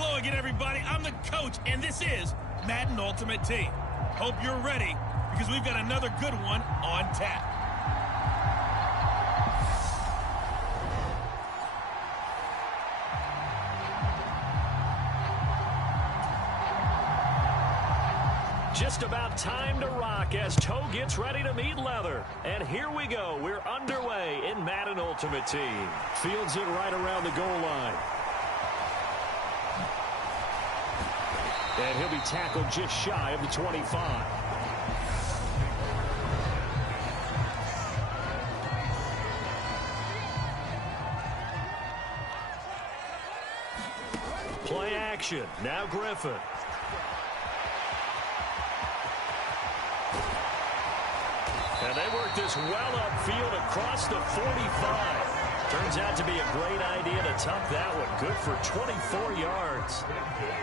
Hello again, everybody. I'm the coach, and this is Madden Ultimate Team. Hope you're ready, because we've got another good one on tap. Just about time to rock as toe gets ready to meet leather. And here we go. We're underway in Madden Ultimate Team. Fields it right around the goal line. And he'll be tackled just shy of the 25. Play action. Now Griffin. And they work this well upfield across the 45. Turns out to be a great idea to tuck that one. Good for 24 yards.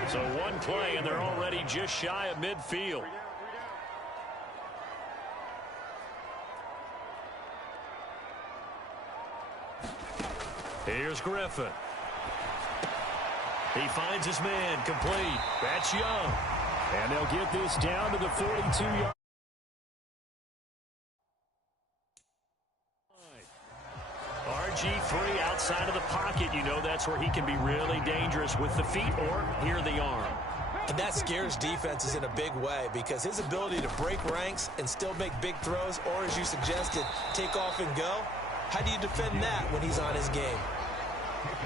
So one play, and they're already just shy of midfield. Here's Griffin. He finds his man complete. That's Young. And they'll get this down to the 42-yard. RG3 outside of the pocket, you know that's where he can be really dangerous with the feet or here the arm. And that scares defenses in a big way because his ability to break ranks and still make big throws, or as you suggested, take off and go, how do you defend that when he's on his game?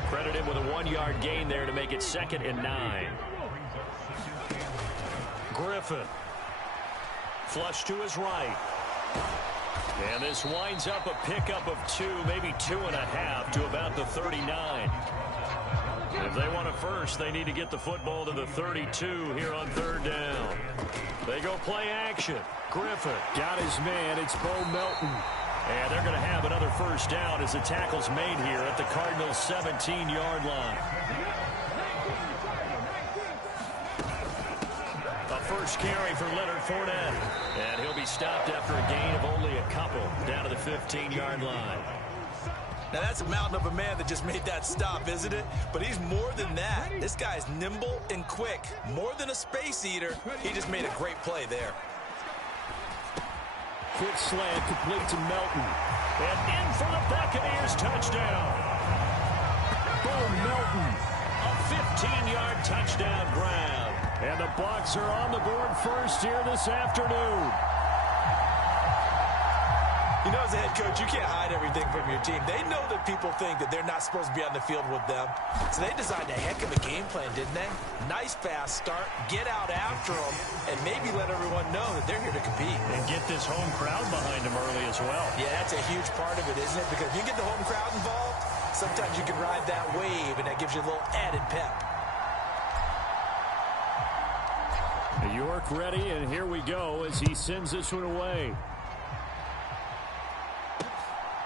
Credit him with a 1-yard gain there to make it 2nd and 9. Griffin. Flush to his right. And this winds up a pickup of 2, maybe 2.5 to about the 39. If they want a first, they need to get the football to the 32 here on 3rd down. They go play action. Griffin got his man. It's Bo Melton. And they're going to have another first down as the tackle's made here at the Cardinals' 17-yard line. A first carry for Leonard Fournette. And he'll be stopped after a gain of only a couple down to the 15-yard line. Now, that's a mountain of a man that just made that stop, isn't it? But he's more than that. This guy's nimble and quick. More than a space eater, he just made a great play there. Quick slant complete to Melton. And in for the Buccaneers touchdown. Bo Melton, a 15-yard touchdown grab. And the Bucs are on the board first here this afternoon. You know, as a head coach, you can't hide everything from your team. They know that people think that they're not supposed to be on the field with them. So they designed a heck of a game plan, didn't they? Nice fast start, get out after them, and maybe let everyone know that they're here to compete. And get this home crowd behind them early as well. Yeah, that's a huge part of it, isn't it? Because if you get the home crowd involved, sometimes you can ride that wave, and that gives you a little added pep. York ready, and here we go as he sends this one away.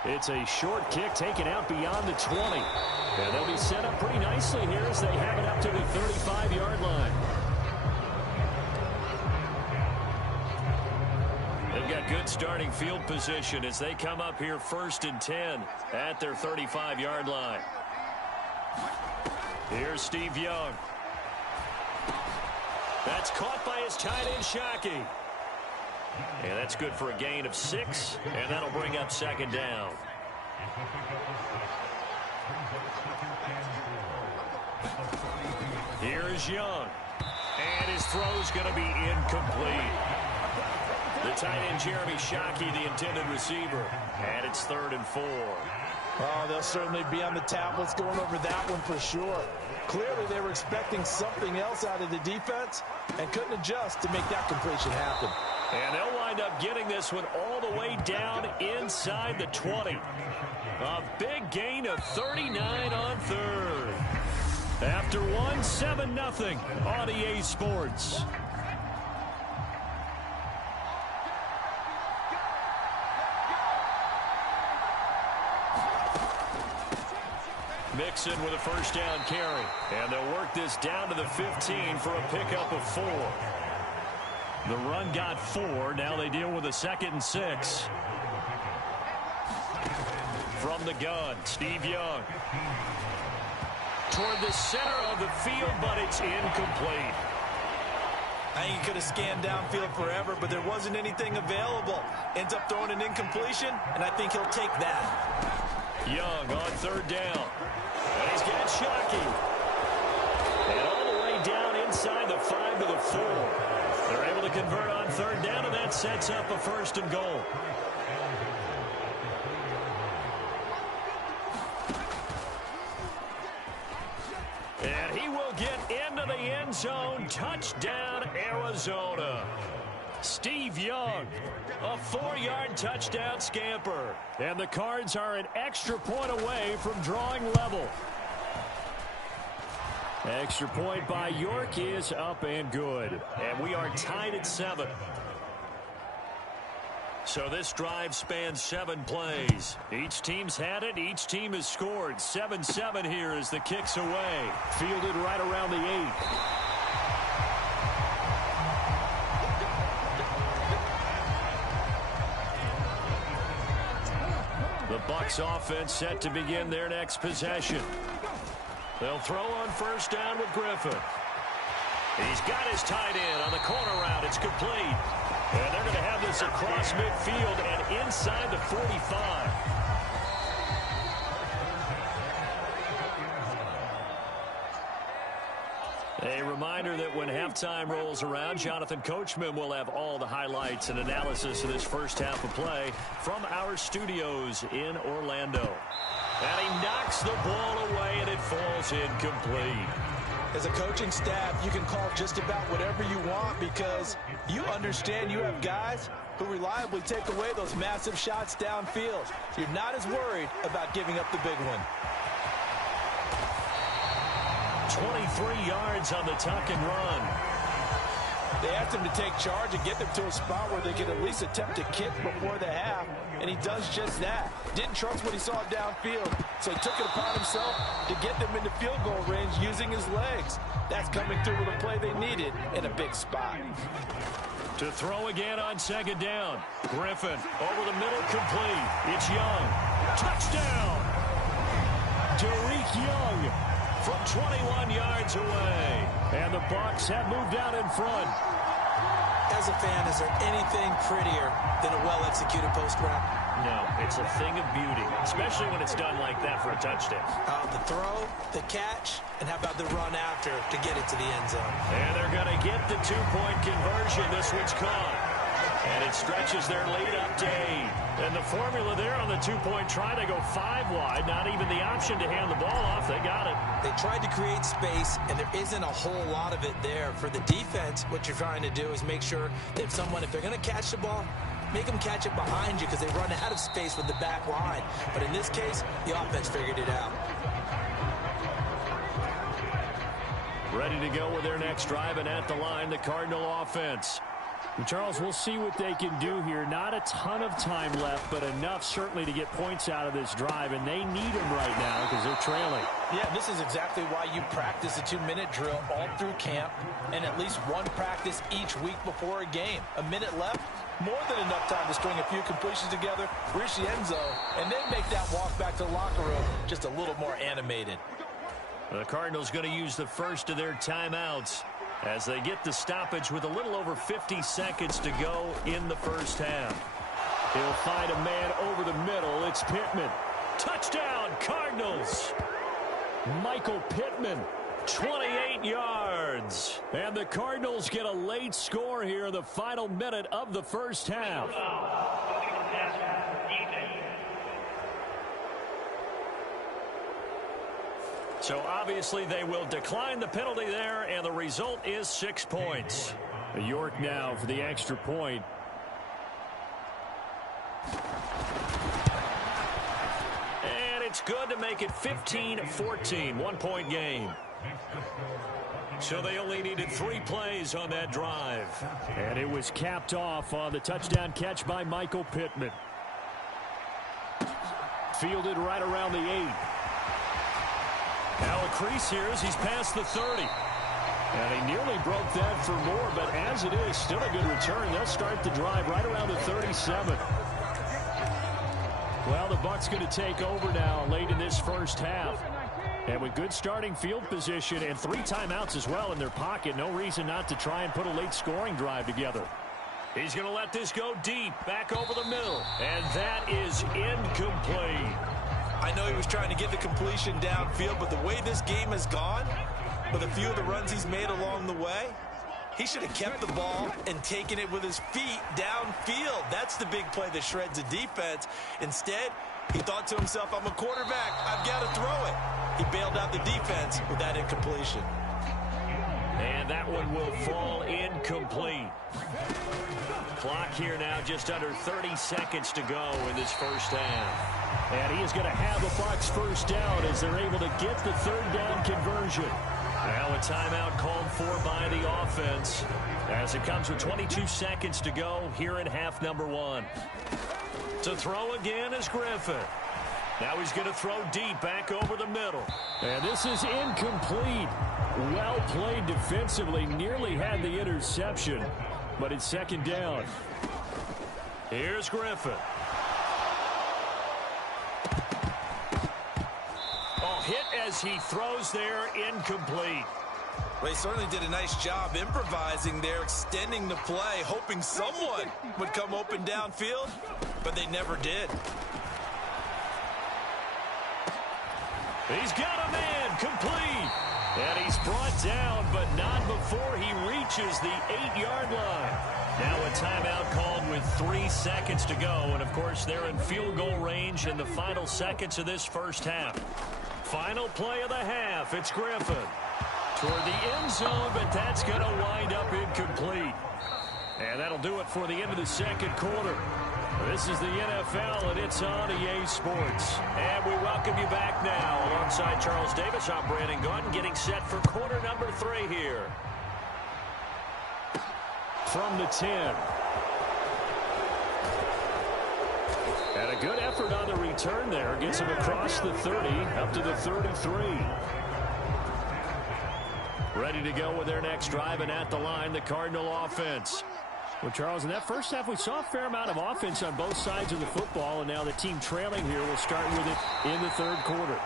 It's a short kick taken out beyond the 20. And they'll be set up pretty nicely here as they have it up to the 35-yard line. They've got good starting field position as they come up here 1st and 10 at their 35-yard line. Here's Steve Young. That's caught by his tight end, Shockey. And that's good for a gain of 6, and that'll bring up 2nd down. Here is Young. And his throw's going to be incomplete. The tight end, Jeremy Shockey, the intended receiver. And it's 3rd and 4. Oh, they'll certainly be on the tablets going over that one for sure. Clearly, they were expecting something else out of the defense and couldn't adjust to make that completion happen. And they'll wind up getting this one all the way down inside the 20. A big gain of 39 on 3rd. After 1, 7-0 on EA Sports. Mixon with a first down carry. And they'll work this down to the 15 for a pickup of 4. The run got 4. Now they deal with a 2nd and 6. From the gun, Steve Young. toward the center of the field, but it's incomplete. I think he could have scanned downfield forever, but there wasn't anything available. Ends up throwing an incompletion, and I think he'll take that. Young on third down. And he's got Shockey. And all the way down inside the 5 to the 4. They're able to convert on third down, and that sets up a 1st and goal. And he will get into the end zone. Touchdown, Arizona. Steve Young, a 4-yard touchdown scamper. And the Cards are an extra point away from drawing level. Extra point by York is up and good. And we are tied at 7. So this drive spans 7 plays. Each team's had it. Each team has scored. 7-7 here as the kick's away. Fielded right around the 8. The Bucs offense set to begin their next possession. They'll throw on first down with Griffin. He's got his tight end on the corner route. It's complete. And they're going to have this across midfield and inside the 45. A reminder that when halftime rolls around, Jonathan Coachman will have all the highlights and analysis of this first half of play from our studios in Orlando. And he knocks the ball away, and it falls incomplete. As a coaching staff, you can call just about whatever you want because you understand you have guys who reliably take away those massive shots downfield. You're not as worried about giving up the big one. 23 yards on the tuck and run. They asked him to take charge and get them to a spot where they could at least attempt to kick before the half, and he does just that. Didn't trust what he saw downfield, so he took it upon himself to get them into field goal range using his legs. That's coming through with a play they needed in a big spot. To throw again on second down. Griffin over the middle, complete. It's Young. Touchdown! Derek Young from 21 yards away. And the Bucs have moved out in front. As a fan, is there anything prettier than a well-executed post route? No, it's a thing of beauty, especially when it's done like that for a touchdown. The throw, the catch, and how about the run after to get it to the end zone? And they're going to get the 2-point conversion. This one's caught. And it stretches their lead up to 8. And the formula there on the 2-point try, they go 5 wide. Not even the option to hand the ball off. They got it. They tried to create space, and there isn't a whole lot of it there. For the defense, what you're trying to do is make sure that if they're going to catch the ball, make them catch it behind you because they run out of space with the back line. But in this case, the offense figured it out. Ready to go with their next drive, and at the line, the Cardinal offense. And Charles, we'll see what they can do here. Not a ton of time left, but enough certainly to get points out of this drive, and they need them right now because they're trailing. Yeah, this is exactly why you practice a 2-minute drill all through camp and at least one practice each week before a game. A minute left, more than enough time to string a few completions together, reach the end zone, and then make that walk back to the locker room just a little more animated. The Cardinals going to use the first of their timeouts as they get the stoppage with a little over 50 seconds to go in the first half. He'll find a man over the middle. It's Pittman. Touchdown, Cardinals. Michael Pittman, 28 yards. And the Cardinals get a late score here in the final minute of the first half. So obviously they will decline the penalty there, and the result is 6 points. York now for the extra point. And it's good to make it 15-14, 1-point game. So they only needed 3 plays on that drive. And it was capped off on the touchdown catch by Michael Pittman. Fielded right around the 8. Now a crease here as he's past the 30. And he nearly broke that for more, but as it is, still a good return. They'll start the drive right around the 37. Well, the Bucs going to take over now late in this first half. And with good starting field position and 3 timeouts as well in their pocket, no reason not to try and put a late scoring drive together. He's going to let this go deep, back over the middle. And that is incomplete. I know he was trying to get the completion downfield, but the way this game has gone, with a few of the runs he's made along the way, he should have kept the ball and taken it with his feet downfield. That's the big play that shreds the defense. Instead, he thought to himself, I'm a quarterback. I've got to throw it. He bailed out the defense with that incompletion. And that one will fall incomplete. Clock here now, just under 30 seconds to go in this first half. And he is going to have a Bucs first down as they're able to get the 3rd down conversion. Now a timeout called for by the offense as it comes with 22 seconds to go here in half number 1. To throw again is Griffin. Now he's going to throw deep back over the middle. And this is incomplete. Well played defensively. Nearly had the interception, but it's 2nd down. Here's Griffin. Hit as he throws there, incomplete. Well, he certainly did a nice job improvising there, extending the play, hoping someone would come open downfield, but they never did. He's got a man, complete. And he's brought down, but not before he reaches the 8-yard line. Now a timeout called with 3 seconds to go, and of course they're in field goal range in the final seconds of this first half. Final play of the half. It's Griffin toward the end zone, but that's going to wind up incomplete. And that'll do it for the end of the 2nd quarter. This is the NFL, and it's on EA Sports. And we welcome you back now. Alongside Charles Davis, I'm Brandon Gunn, getting set for quarter number 3 here. From the 10. And a good effort on the return there. Gets him across the 30, up to the 33. Ready to go with their next drive, and at the line, the Cardinal offense. Well, Charles, in that first half, we saw a fair amount of offense on both sides of the football, and now the team trailing here will start with it in the 3rd quarter.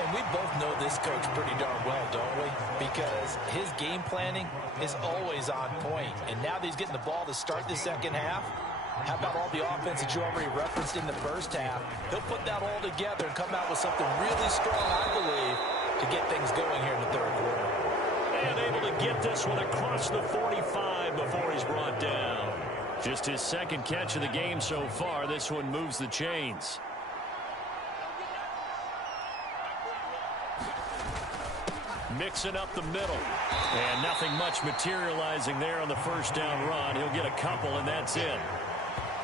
And we both know this coach pretty darn well, don't we? Because his game planning is always on point. And now that he's getting the ball to start the 2nd half, how about all the offense that you already referenced in the first half? He'll put that all together and come out with something really strong, I believe, to get things going here in the 3rd quarter. And able to get this one across the 45 before he's brought down. Just his 2nd catch of the game so far. This one moves the chains. Mixing up the middle. And nothing much materializing there on the first down run. He'll get a couple, and that's it.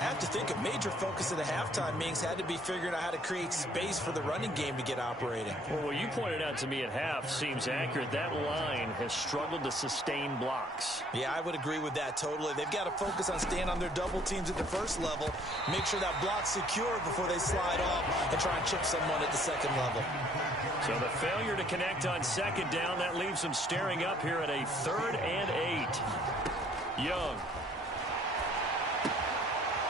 I have to think a major focus of the halftime meetings had to be figuring out how to create space for the running game to get operating. Well, what you pointed out to me at half seems accurate. That line has struggled to sustain blocks. Yeah, I would agree with that totally. They've got to focus on staying on their double teams at the first level, make sure that block's secure before they slide off and try and chip someone at the 2nd level. So the failure to connect on 2nd down, that leaves them staring up here at a 3rd and 8. Young.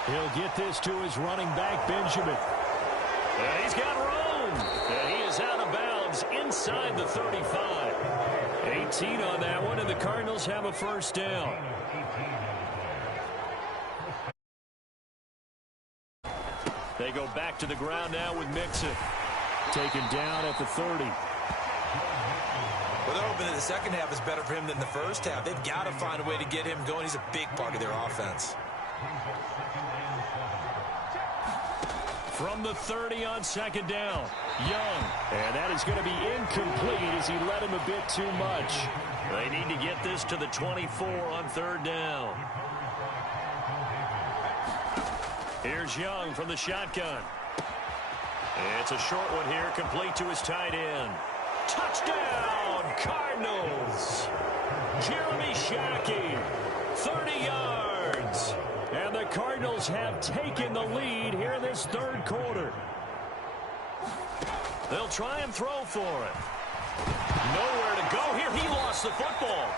He'll get this to his running back, Benjamin. And he's got room. And he is out of bounds inside the 35. 18 on that one, and the Cardinals have a first down. They go back to the ground now with Mixon. Taken down at the 30. Well, they're hoping that the 2nd half is better for him than the first half. They've got to find a way to get him going. He's a big part of their offense. From the 30 on 2nd down, Young. And that is going to be incomplete as he led him a bit too much. They need to get this to the 24 on 3rd down. Here's Young from the shotgun. It's a short one here, complete to his tight end. Touchdown, Cardinals. Jeremy Shockey, 30 yards. And the Cardinals have taken the lead here in this 3rd quarter. They'll try and throw for it. Nowhere to go here. He lost the football.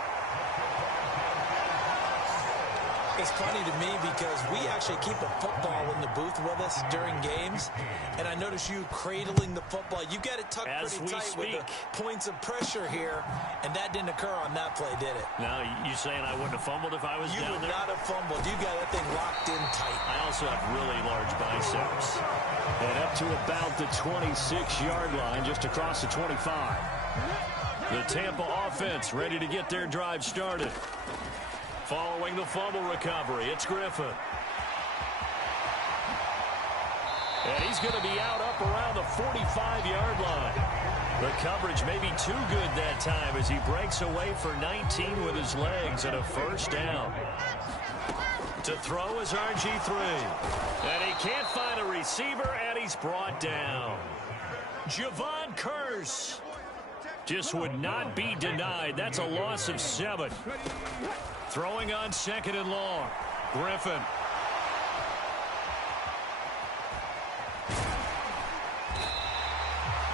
It's funny to me because we actually keep a football in the booth with us during games, and I notice you cradling the football. You got it tucked pretty tight with the points of pressure here, and that didn't occur on that play, did it? No, you saying I wouldn't have fumbled if I was down there? You would not have fumbled. You got that thing locked in tight. I also have really large biceps. And up to about the 26-yard line, just across the 25. The Tampa offense ready to get their drive started. Following the fumble recovery, it's Griffin. And he's going to be out up around the 45-yard line. The coverage may be too good that time as he breaks away for 19 with his legs and a first down. To throw is RG3. And he can't find a receiver, and he's brought down. Javon Curse just would not be denied. That's a loss of 7. Throwing on 2nd and long. Griffin.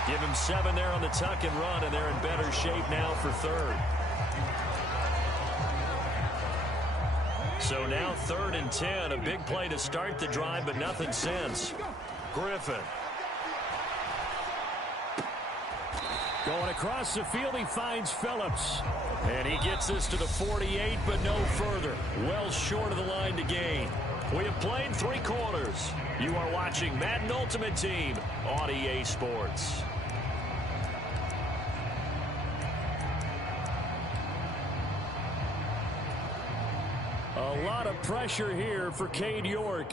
Give him 7 there on the tuck and run, and they're in better shape now for 3rd. So now 3rd and 10. A big play to start the drive, but nothing since. Griffin. Going across the field, he finds Phillips. And he gets this to the 48, but no further. Well short of the line to gain. We have played 3 quarters. You are watching Madden Ultimate Team on EA Sports. A lot of pressure here for Cade York.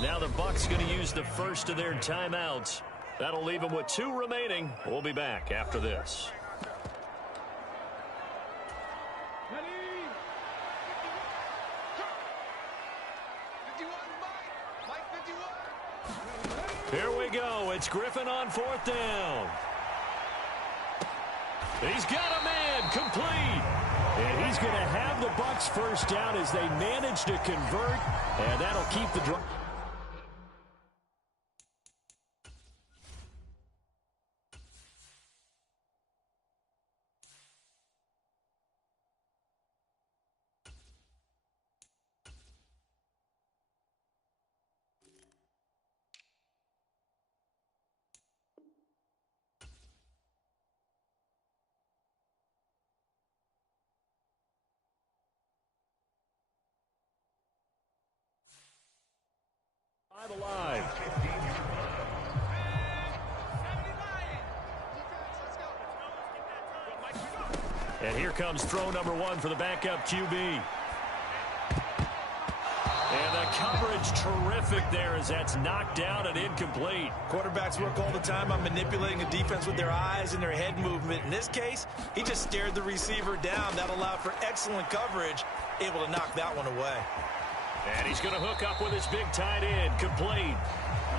Now the Bucs going to use the first of their timeouts. That'll leave them with 2 remaining. We'll be back after this. Here we go. It's Griffin on 4th down. He's got a man complete. And he's going to have the Bucs first down as they manage to convert. And that'll keep the drive. Alive. And here comes throw number 1 for the backup QB. And the coverage terrific there as that's knocked down and incomplete. Quarterbacks work all the time on manipulating the defense with their eyes and their head movement. In this case, he just stared the receiver down. That allowed for excellent coverage, able to knock that one away. And he's going to hook up with his big tight end, complete.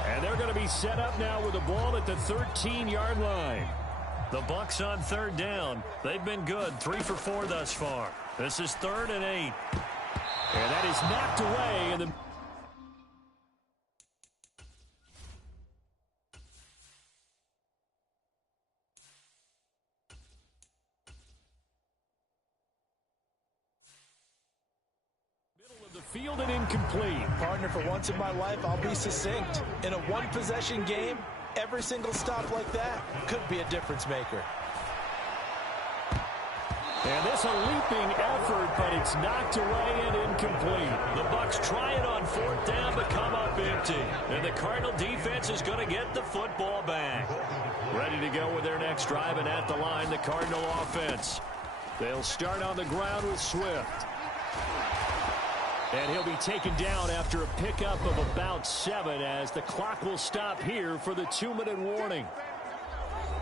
And they're going to be set up now with the ball at the 13-yard line. The Bucs on 3rd down. They've been good, 3 for 4 thus far. This is 3rd and 8. And that is knocked away in the field and incomplete. Partner, for once in my life, I'll be succinct. In a one-possession game, every single stop like that could be a difference maker. And this a leaping effort, but it's knocked away and incomplete. The Bucs try it on 4th down, but come up empty. And the Cardinal defense is going to get the football back. Ready to go with their next drive, and at the line, the Cardinal offense. They'll start on the ground with Swift. And he'll be taken down after a pickup of about 7 as the clock will stop here for the 2-minute warning.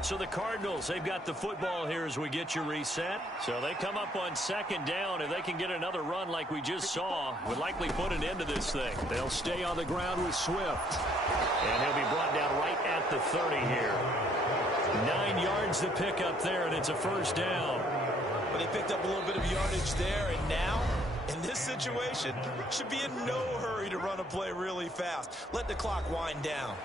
So the Cardinals, they've got the football here as we get you reset. So they come up on 2nd down. If they can get another run like we just saw, would likely put an end to this thing. They'll stay on the ground with Swift. And he'll be brought down right at the 30 here. 9 yards to pick up there, and it's a first down. But they picked up a little bit of yardage there, and now, in this situation, should be in no hurry to run a play really fast. Let the clock wind down.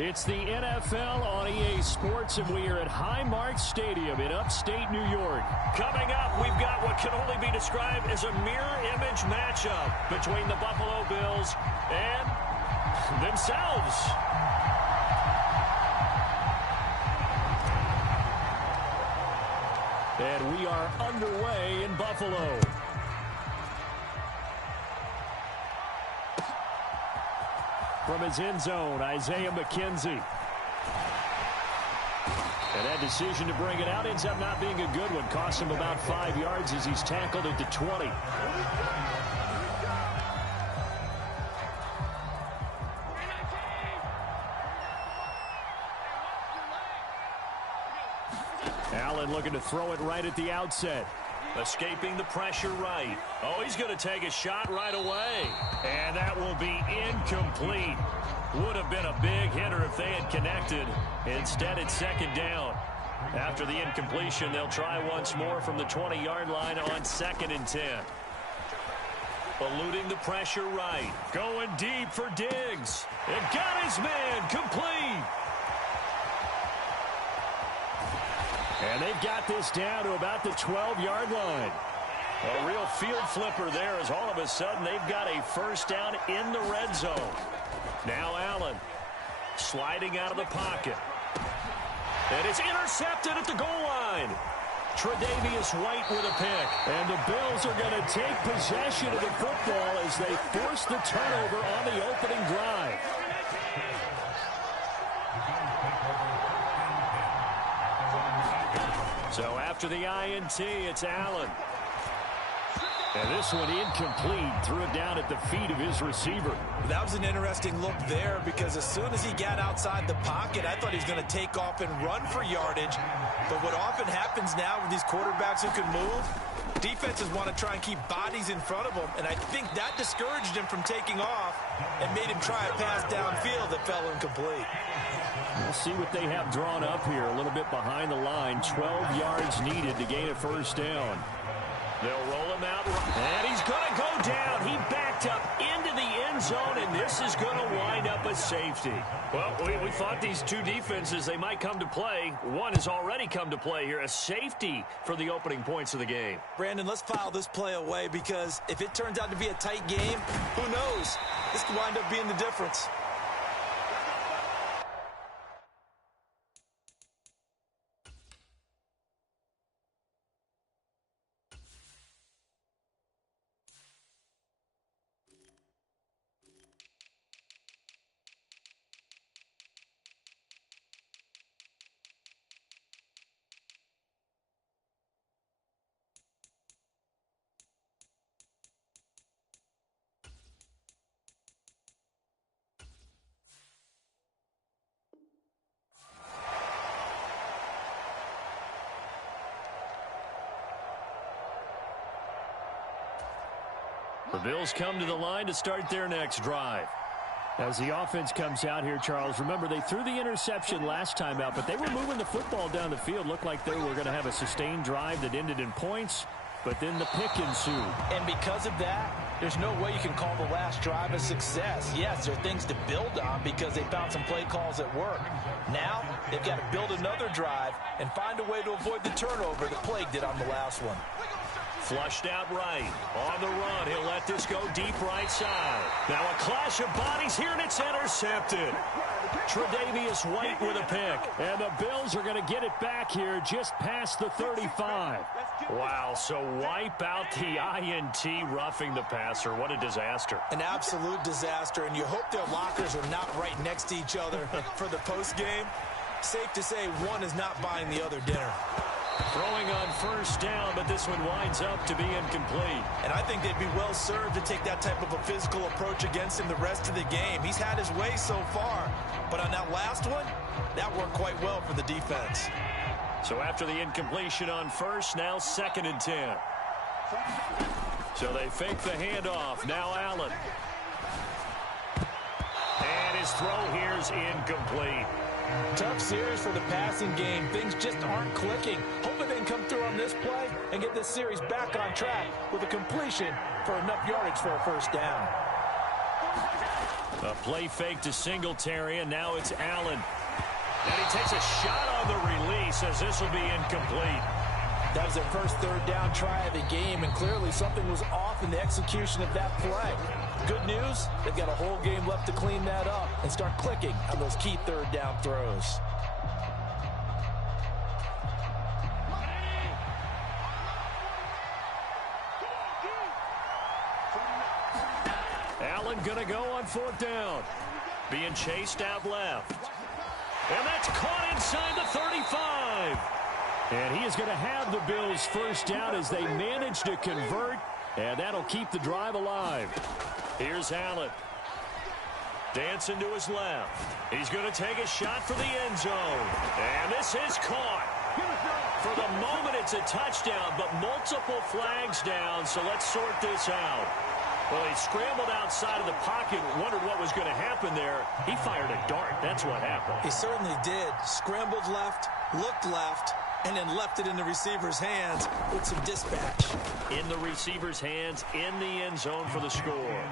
It's the NFL on EA Sports, and we are at Highmark Stadium in upstate New York. Coming up, we've got what can only be described as a mirror image matchup between the Buffalo Bills and themselves. And we are underway in Buffalo. From his end zone, Isaiah McKenzie. And that decision to bring it out ends up not being a good one. Cost him about 5 yards as he's tackled at the 20. Allen looking to throw it right at the outset. Escaping the pressure right. Oh, he's going to take a shot right away. And that will be incomplete. Would have been a big hitter if they had connected. Instead, it's second down. After the incompletion, they'll try once more from the 20-yard line on 2nd and 10. Eluding the pressure right. Going deep for Diggs. It got his man complete. And they've got this down to about the 12-yard line. A real field flipper there as all of a sudden they've got a first down in the red zone. Now Allen sliding out of the pocket. And it's intercepted at the goal line. Tre'Davious White with a pick. And the Bills are going to take possession of the football as they force the turnover on the opening drive. So after the INT, it's Allen. And this one incomplete. Threw it down at the feet of his receiver. That was an interesting look there because as soon as he got outside the pocket, I thought he was going to take off and run for yardage. But what often happens now with these quarterbacks who can move, defenses want to try and keep bodies in front of them. And I think that discouraged him from taking off and made him try a pass downfield that fell incomplete. We'll see what they have drawn up here. A little bit behind the line. 12 yards needed to gain a first down. They'll roll him out, and he's going to go down. He backed up into the end zone, and this is going to wind up a safety. Well, we thought these two defenses, they might come to play. One has already come to play here, a safety for the opening points of the game. Brandon, let's file this play away because if it turns out to be a tight game, who knows? This could wind up being the difference. The Bills come to the line to start their next drive. As the offense comes out here, Charles, remember they threw the interception last time out, but they were moving the football down the field. Looked like they were going to have a sustained drive that ended in points, but then the pick ensued. And because of that, there's no way you can call the last drive a success. Yes, there are things to build on because they found some play calls that work. Now, they've got to build another drive and find a way to avoid the turnover that plagued it on the last one. Flushed out right. On the run. He'll let this go deep right side. Now a clash of bodies here, and it's intercepted. Tre'Davious White with a pick. And the Bills are going to get it back here just past the 35. Wow, so wipe out the INT, roughing the passer. What a disaster. An absolute disaster, and you hope their lockers are not right next to each other for the postgame. Safe to say one is not buying the other dinner. Throwing on first down, but this one winds up to be incomplete. And I think they'd be well served to take that type of a physical approach against him the rest of the game. He's had his way so far, but on that last one, that worked quite well for the defense. So after the incompletion on first, now 2nd and 10. So they fake the handoff. Now Allen. And his throw here is incomplete. Tough series for the passing game. Things just aren't clicking. Hopefully they can come through on this play and get this series back on track with a completion for enough yardage for a first down. A play fake to Singletary, and now it's Allen. And he takes a shot on the release as this will be incomplete. That was their first third down try of the game, and clearly something was off in the execution of that play. Good news, they've got a whole game left to clean that up and start clicking on those key third down throws. Allen gonna go on fourth down. Being chased out left. And that's caught inside the 35. And he is going to have the Bills first down as they manage to convert, and that'll keep the drive alive. Here's Allen. Dancing to his left. He's going to take a shot for the end zone. And this is caught. For the moment, it's a touchdown, but multiple flags down, so let's sort this out. Well, he scrambled outside of the pocket, wondered what was going to happen there. He fired a dart. That's what happened. He certainly did. Scrambled left, looked left, and then left it in the receiver's hands with some dispatch. In the receiver's hands, in the end zone for the score.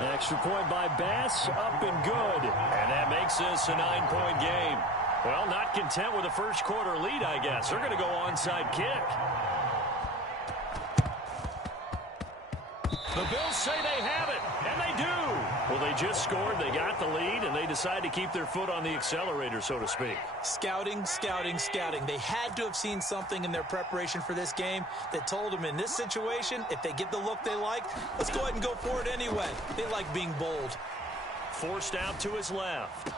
An extra point by Bass, up and good. And that makes this a 9-point game. Well, not content with a first quarter lead, I guess. They're going to go onside kick. The Bills say they have it, and they do. Well, they just scored, they got the lead, and they decide to keep their foot on the accelerator, so to speak. Scouting, scouting, scouting. They had to have seen something in their preparation for this game that told them in this situation, if they get the look they like, let's go ahead and go for it anyway. They like being bold. Forced out to his left.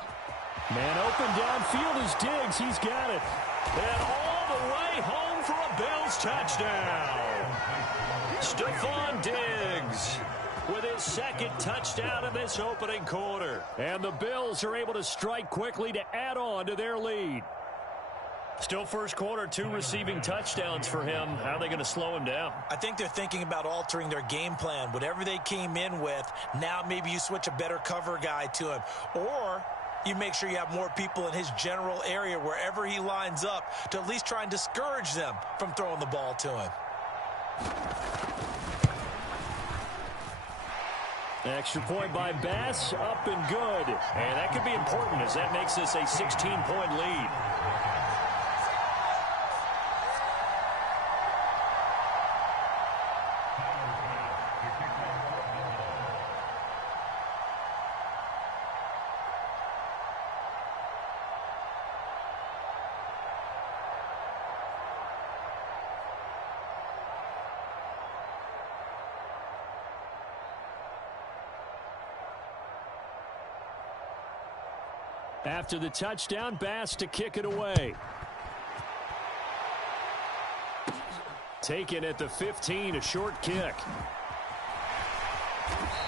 Man open downfield is Diggs. He's got it. And all the way home for a Bills touchdown. Stephon Diggs with his second touchdown in this opening quarter. And the Bills are able to strike quickly to add on to their lead. Still first quarter, 2 receiving touchdowns for him. How are they going to slow him down? I think they're thinking about altering their game plan. Whatever they came in with, now maybe you switch a better cover guy to him. Or you make sure you have more people in his general area wherever he lines up to at least try and discourage them from throwing the ball to him. Extra point by Bass, up and good. And that could be important as that makes this a 16-point lead. After the touchdown, Bass to kick it away. Taken at the 15, a short kick.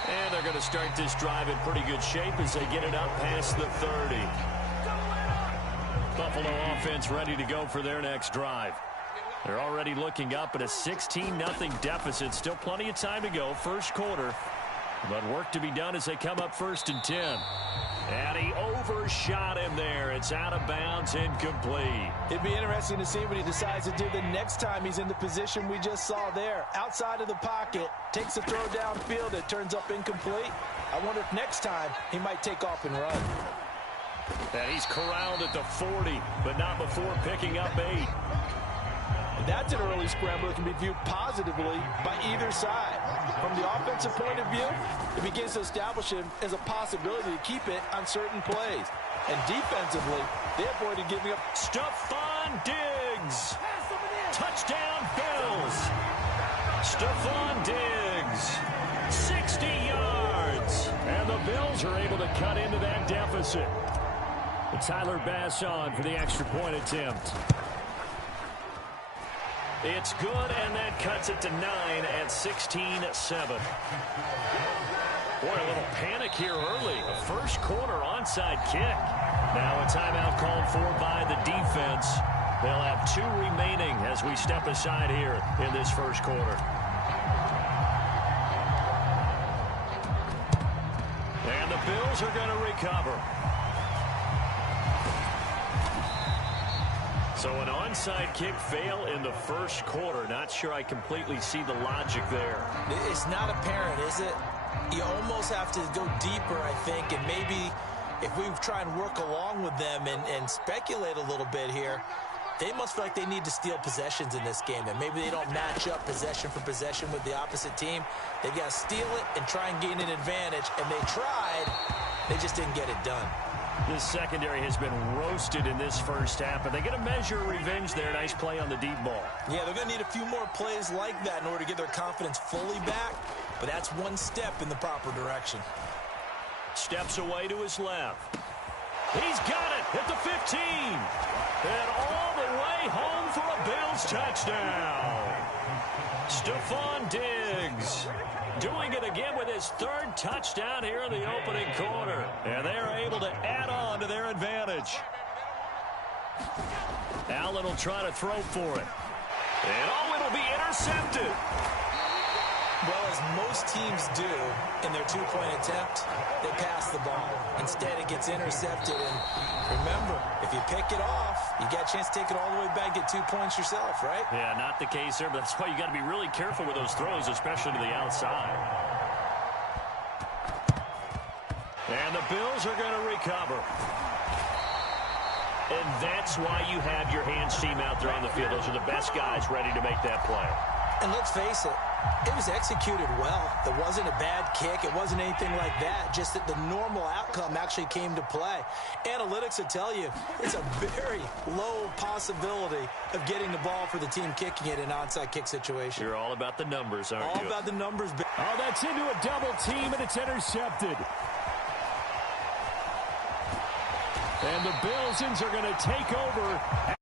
And they're going to start this drive in pretty good shape as they get it up past the 30. Buffalo offense ready to go for their next drive. They're already looking up at a 16-0 deficit. Still plenty of time to go, first quarter. But work to be done as they come up 1st and 10. And he overshot him there. It's out of bounds, incomplete. It'd be interesting to see what he decides to do the next time he's in the position we just saw there. Outside of the pocket, takes a throw downfield, it turns up incomplete. I wonder if next time he might take off and run. And he's corralled at the 40, but not before picking up 8. That's an early scramble that can be viewed positively by either side. From the offensive point of view, it begins to establish him as a possibility to keep it on certain plays. And defensively, they avoided giving up. Stephon Diggs. Touchdown Bills. Stephon Diggs. 60 yards. And the Bills are able to cut into that deficit. With Tyler Bass on for the extra point attempt. It's good, and that cuts it to 9 at 16-7. Boy, a little panic here early. A first quarter onside kick. Now a timeout called for by the defense. They'll have 2 remaining as we step aside here in this first quarter. And the Bills are going to recover. So an onside kick fail in the first quarter. Not sure I completely see the logic there. It's not apparent, is it? You almost have to go deeper, I think, and maybe if we try and work along with them and speculate a little bit here, they must feel like they need to steal possessions in this game, and maybe they don't match up possession for possession with the opposite team. They've got to steal it and try and gain an advantage, and they tried. They just didn't get it done. This secondary has been roasted in this first half, but they get a measure of revenge there. Nice play on the deep ball. Yeah, they're going to need a few more plays like that in order to get their confidence fully back, but that's one step in the proper direction. Steps away to his left. He's got it at the 15. And all the way home for a Bills touchdown. Stephon Diggs doing it again with his third touchdown here in the opening quarter. And they're able to add on to their advantage. Allen will try to throw for it. And oh, it'll be intercepted. Well, as most teams do in their two-point attempt, they pass the ball. Instead, it gets intercepted. And remember, if you pick it off, you got a chance to take it all the way back, get 2 points yourself, right? Yeah, not the case there, but that's why you got to be really careful with those throws, especially to the outside. And the Bills are going to recover. And that's why you have your hands team out there on the field. Those are the best guys ready to make that play. And let's face it, it was executed well. It wasn't a bad kick. It wasn't anything like that. Just that the normal outcome actually came to play. Analytics will tell you it's a very low possibility of getting the ball for the team kicking it in an onside kick situation. You're all about the numbers, aren't you? All about the numbers. Oh, that's into a double team, and it's intercepted. And the Bills are going to take over.